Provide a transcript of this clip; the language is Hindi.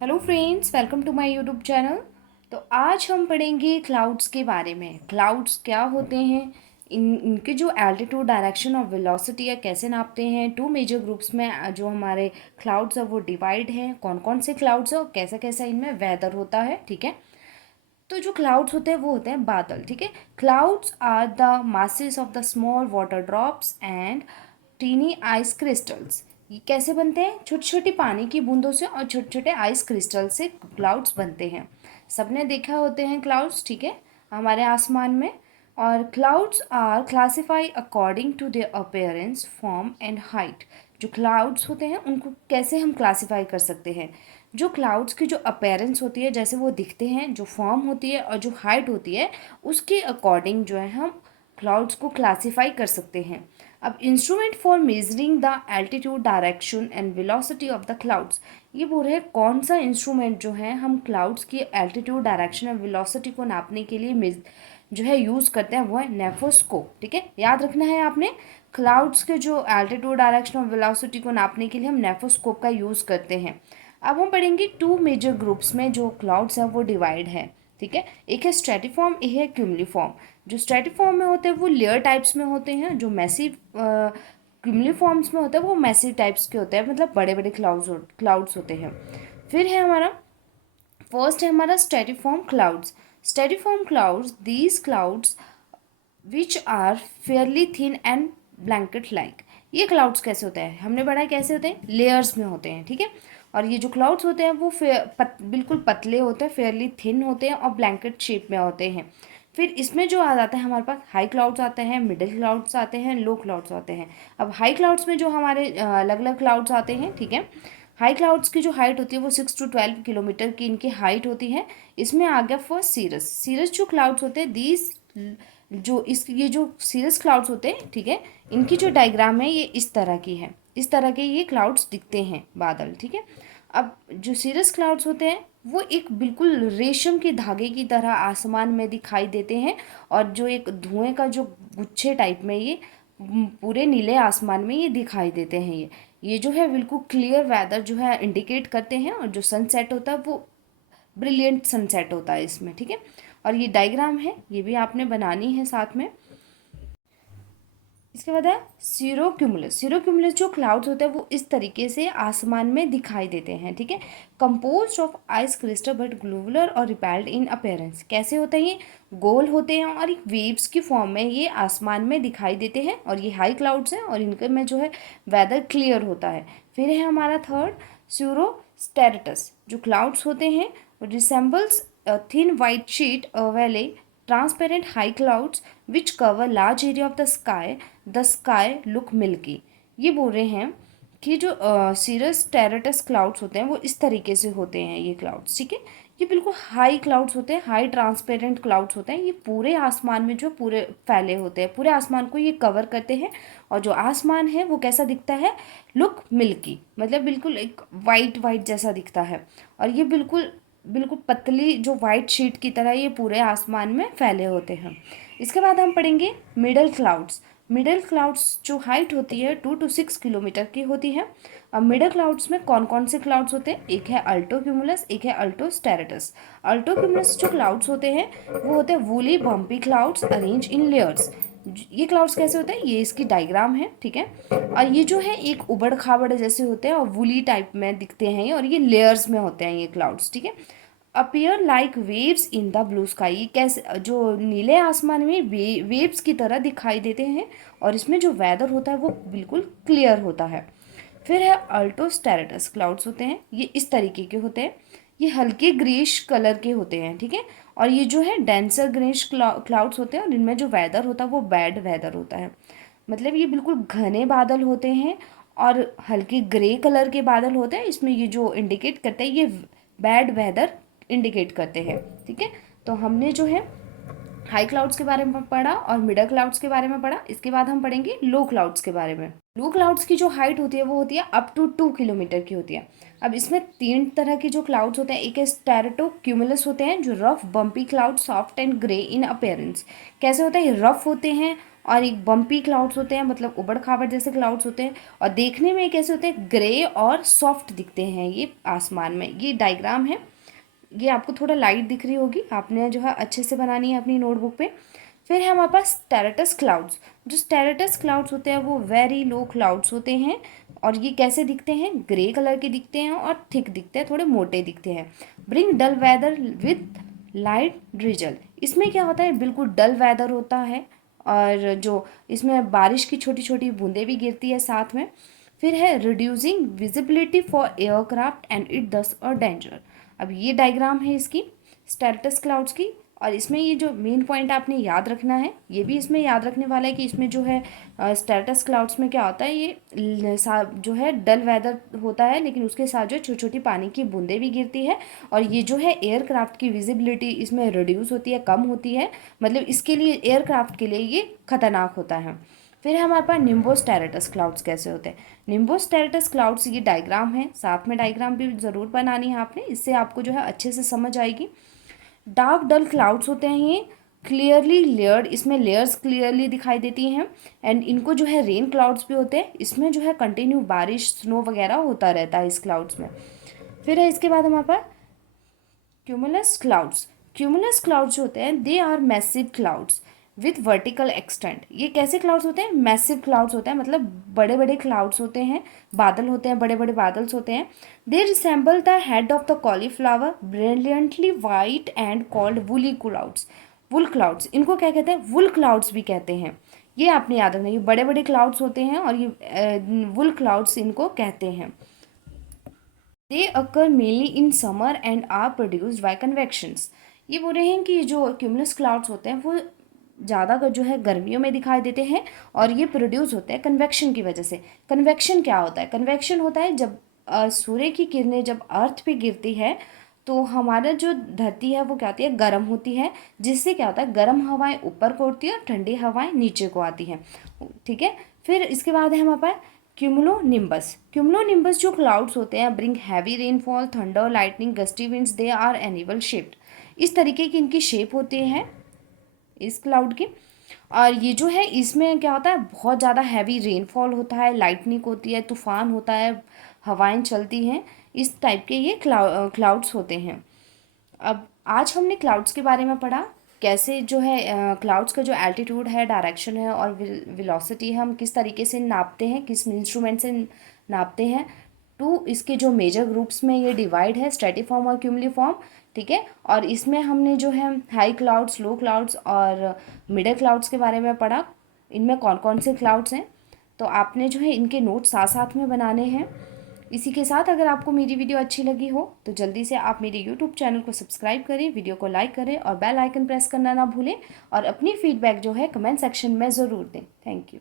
Hello friends, welcome to my YouTube channel. तो आज हम पढ़ेंगे क्लाउड्स के बारे में। क्लाउड्स क्या होते हैं, इनके जो एल्टीट्यूड, डायरेक्शन और वेलोसिटी है कैसे नापते हैं। टू मेजर ग्रुप्स में जो हमारे क्लाउड्स है वो डिवाइड हैं। कौन कौन से क्लाउड्स है और कैसा कैसा इनमें वेदर होता है। ठीक है, तो जो क्लाउड्स होते हैं वो होते हैं बादल। ठीक है, clouds are the masses of the small water drops and tiny ice crystals. ये कैसे बनते हैं? छोटी छोटी पानी की बूंदों से और छोटे छोटे आइस क्रिस्टल से क्लाउड्स बनते हैं। सबने देखा होते हैं क्लाउड्स, ठीक है, हमारे आसमान में। और clouds are classify according to their appearance, form and height. जो क्लाउड्स होते हैं उनको कैसे हम क्लासिफाई कर सकते हैं? जो क्लाउड्स की जो अपीयरेंस होती है, जैसे वो दिखते हैं, जो फॉर्म होती है और जो हाइट होती है, उसके अकॉर्डिंग जो है हम क्लाउड्स को क्लासिफाई कर सकते हैं। अब instrument for measuring the altitude, direction and velocity of the clouds. ये बोल रहे हैं कौन सा इंस्ट्रूमेंट जो है हम क्लाउड्स की एल्टीट्यूड, डायरेक्शन और वेलोसिटी को नापने के लिए जो है यूज़ करते हैं, वो है नेफोस्कोप। ठीक है, याद रखना है आपने, क्लाउड्स के जो एल्टीट्यूड, डायरेक्शन और वेलोसिटी को नापने के लिए हम नेफोस्कोप का यूज़ करते हैं। अब हम पढ़ेंगे टू मेजर ग्रुप्स में जो क्लाउड्स हैं वो डिवाइड है। ठीक है, एक है स्ट्रेटिफॉर्म, एक है क्यूमुलिफॉर्म। जो स्ट्रेटिफॉर्म में होते हैं वो लेयर टाइप्स में होते हैं, जो मैसिव क्यूमुलिफॉर्म्स में होते हैं वो मैसिव टाइप्स के होते हैं, मतलब बड़े बड़े क्लाउड्स होते हैं। फिर है हमारा फर्स्ट है हमारा stratiform clouds. Stratiform clouds, these clouds which are fairly thin and blanket like. ये क्लाउड्स कैसे होते हैं? हमने पढ़ा है कैसे होते हैं, लेयर्स में होते हैं। ठीक है, और ये जो क्लाउड्स होते हैं वो बिल्कुल पतले होते हैं, फेयरली थिन होते हैं और ब्लैंकेट शेप में होते हैं। फिर इसमें जो आ जाता है हमारे पास हाई क्लाउड्स आते हैं, मिडिल क्लाउड्स आते हैं, लो क्लाउड्स आते हैं। अब हाई क्लाउड्स में जो हमारे अलग अलग क्लाउड्स आते हैं, ठीक है, हाई क्लाउड्स की जो हाइट होती है वो 6 to 12 किलोमीटर की इनकी हाइट होती है। इसमें आ गया फर्स्ट सीरस। सीरस जो क्लाउड्स होते हैं, दीज जो इस ये जो सीरस क्लाउड्स होते हैं, ठीक है, इनकी जो डायग्राम है ये इस तरह की है। इस तरह के ये क्लाउड्स दिखते हैं, बादल। ठीक है, अब जो सीरस क्लाउड्स होते हैं वो एक बिल्कुल रेशम के धागे की तरह आसमान में दिखाई देते हैं, और जो एक धुएं का जो गुच्छे टाइप में ये पूरे नीले आसमान में ये दिखाई देते हैं। ये जो है बिल्कुल क्लियर वेदर जो है इंडिकेट करते हैं, और जो सनसेट होता है वो ब्रिलियंट सनसेट होता है इसमें। ठीक है, और ये डायग्राम है, ये भी आपने बनानी है साथ में। इसके बाद है सीरोक्यूमुलस। सीरोक्यूमुलस जो क्लाउड्स होते हैं वो इस तरीके से आसमान में दिखाई देते हैं। ठीक है, compose of ice crystal but globular और रिपेल्ड इन अपेयरेंस। कैसे होते हैं ये? गोल होते हैं और एक वेव्स की फॉर्म में ये आसमान में दिखाई देते हैं, और ये हाई क्लाउड्स हैं और इनके में जो है वेदर क्लियर होता है। फिर है हमारा थर्ड स्यूरोस्टेरेटस। जो क्लाउड्स होते हैं resembles thin white sheet veil transparent high clouds which cover large area of the sky look milky। ये बोल रहे हैं कि जो सीरस टेरेटस क्लाउड्स होते हैं वो इस तरीके से होते हैं ये क्लाउड्स। ठीक है, ये बिल्कुल हाई क्लाउड्स होते हैं, हाई ट्रांसपेरेंट क्लाउड्स होते हैं। ये पूरे आसमान में जो पूरे फैले होते हैं, पूरे आसमान को ये कवर करते हैं, और जो आसमान है वो कैसा दिखता है? लुक मिल्की, मतलब बिल्कुल एक वाइट वाइट जैसा दिखता है। और ये बिल्कुल बिल्कुल पतली जो वाइट शीट की तरह ये पूरे आसमान में फैले होते हैं। इसके बाद हम पढ़ेंगे मिडल क्लाउड्स। मिडल क्लाउड्स जो हाइट होती है 2 to 6 किलोमीटर की होती है। अब मिडल क्लाउड्स में कौन कौन से क्लाउड्स होते हैं? एक है अल्टो क्यूमुलस, एक है अल्टो स्टेरेटस। अल्टो क्यूमुलस जो क्लाउड्स होते हैं वो होते हैं woolly bumpy clouds arrange in layers. ये क्लाउड्स कैसे होते हैं? ये इसकी डायग्राम है। ठीक है, और ये जो है एक उबड़ खाबड़ जैसे होते हैं और वूली टाइप में दिखते हैं ये, और ये लेयर्स में होते हैं ये क्लाउड्स। ठीक है, appear like waves in the blue sky. कैसे? जो नीले आसमान में वेव्स की तरह दिखाई देते हैं, और इसमें जो वेदर होता है वो बिल्कुल क्लियर होता है। फिर है अल्टोस्टेरेटस क्लाउड्स होते हैं, ये इस तरीके के होते हैं, ये हल्के ग्रेश कलर के होते हैं। ठीक है, और ये जो है डेंसर ग्रेश क्लाउड्स होते हैं, और इनमें जो वेदर होता है वो बैड वेदर होता है, मतलब ये बिल्कुल घने बादल होते हैं और हल्के ग्रे कलर के बादल होते हैं। इसमें ये जो इंडिकेट करते हैं ये बैड वेदर इंडिकेट करते हैं। ठीक है, तो हमने जो है हाई क्लाउड्स के बारे में पढ़ा और मिडल क्लाउड्स के बारे में पढ़ा। इसके बाद हम पढ़ेंगे लो क्लाउड्स के बारे में। लो क्लाउड्स की जो हाइट होती है वो होती है अप टू 2 किलोमीटर की होती है। अब इसमें तीन तरह के जो क्लाउड्स होते हैं, एक है स्टेरेटो क्यूमुलस होते हैं, जो rough bumpy cloud, soft and grey in appearance. कैसे होता है? ये रफ होते हैं और एक बम्पी क्लाउड्स होते हैं, मतलब उबड़ खाबड़ जैसे क्लाउड्स होते हैं, और देखने में कैसे होते हैं, ग्रे और सॉफ्ट दिखते हैं ये आसमान में। ये डायग्राम है, ये आपको थोड़ा लाइट दिख रही होगी, आपने जो है अच्छे से बनानी है अपनी नोटबुक पे। फिर है हमारे पास स्टेरेटस क्लाउड्स। जो स्टेरेटस क्लाउड्स होते हैं वो वेरी लो क्लाउड्स होते हैं, और ये कैसे दिखते हैं, ग्रे कलर के दिखते हैं और थिक दिखते हैं, थोड़े मोटे दिखते हैं। Bring dull weather with light drizzle. इसमें क्या होता है, बिल्कुल डल वेदर होता है, और जो इसमें बारिश की छोटी छोटी बूंदें भी गिरती है साथ में। फिर है reducing visibility for aircraft and it दस अ डेंजर। अब ये डायग्राम है इसकी स्टेल्टस क्लाउड्स की, और इसमें ये जो मेन पॉइंट आपने याद रखना है, ये भी इसमें याद रखने वाला है कि इसमें जो है स्टेल्टस क्लाउड्स में क्या होता है, ये जो है डल वेदर होता है, लेकिन उसके साथ जो छोटी छोटी पानी की बूंदें भी गिरती है, और ये जो है एयरक्राफ्ट की विजिबिलिटी इसमें रिड्यूस होती है, कम होती है, मतलब इसके लिए एयरक्राफ्ट के लिए ये खतरनाक होता है। फिर हमारे पास निम्बोस टेरेटस क्लाउड्स कैसे होते हैं। निम्बोस टेरेटस क्लाउड्स, ये डायग्राम है, साथ में डायग्राम भी ज़रूर बनानी है आपने, इससे आपको जो है अच्छे से समझ आएगी। डार्क डल क्लाउड्स होते हैं ये, क्लियरली लेयर्ड, इसमें लेयर्स क्लियरली दिखाई देती हैं, एंड इनको जो है रेन क्लाउड्स भी होते हैं, इसमें जो है कंटिन्यू बारिश स्नो वगैरह होता रहता है इस क्लाउड्स में। फिर है इसके बाद हमारे पास क्यूमुलस क्लाउड्स। क्यूमुलस क्लाउड्स जो होते हैं they are massive clouds with vertical extent. ये कैसे क्लाउड्स होते हैं, मैसिव क्लाउड्स होते हैं, मतलब बड़े बड़े क्लाउड्स होते हैं, बादल होते हैं, बड़े बड़े बादल्स होते हैं। They resemble the head of the cauliflower, brilliantly white and called woolly clouds. Wool clouds, इनको क्या कहते हैं, वुल क्लाउड्स भी कहते हैं। ये आपने याद रखना, ये बड़े बड़े क्लाउड्स होते हैं, और ये वुल क्लाउड्स इनको कहते हैं। They occur mainly in summer and are produced by convections. ये बोल रहे हैं कि जो क्यूमुलस क्लाउड्स होते हैं वो ज़्यादा जो है गर्मियों में दिखाई देते हैं, और ये प्रोड्यूस होते हैं कन्वेक्शन की वजह से। कन्वेक्शन क्या होता है, कन्वेक्शन होता है जब सूर्य की किरणें जब अर्थ पे गिरती है, तो हमारा जो धरती है वो क्या होती है, गर्म होती है, जिससे क्या होता है, गर्म हवाएं ऊपर को उड़ती है और ठंडी हवाएं नीचे को आती हैं। ठीक है। फिर इसके बाद है हमारे पास क्यूमुलोनिम्बस। क्यूमुलोनिम्बस जो क्लाउड्स होते हैं bring heavy rainfall, thunder, lightning, gusty winds, they are anvil shaped. इस तरीके की इनकी शेप होती है इस क्लाउड की। और ये जो है इसमें क्या होता है, बहुत ज़्यादा हैवी रेनफॉल होता है, लाइटनिंग होती है, तूफान होता है, हवाएं चलती हैं, इस टाइप के ये क्लाउड्स होते हैं। अब आज हमने क्लाउड्स के बारे में पढ़ा, कैसे जो है क्लाउड्स का जो एल्टीट्यूड है, डायरेक्शन है और वेलोसिटी है, हम किस तरीके से नापते हैं, किस इंस्ट्रूमेंट से नापते हैं। टू इसके जो मेजर ग्रुप्स में ये डिवाइड है, स्ट्रेटिफॉर्म और क्यूमुलिफॉर्म। ठीक है। और इसमें हमने जो है हाई क्लाउड्स, लो क्लाउड्स और मिडल क्लाउड्स के बारे में पढ़ा, इनमें कौन कौन से क्लाउड्स हैं। तो आपने जो है इनके नोट साथ साथ में बनाने हैं। इसी के साथ अगर आपको मेरी वीडियो अच्छी लगी हो तो जल्दी से आप मेरे यूट्यूब चैनल को सब्सक्राइब करें, वीडियो को लाइक करें और बेल आइकन प्रेस करना ना भूलें, और अपनी फीडबैक जो है कमेंट सेक्शन में ज़रूर दें। Thank you.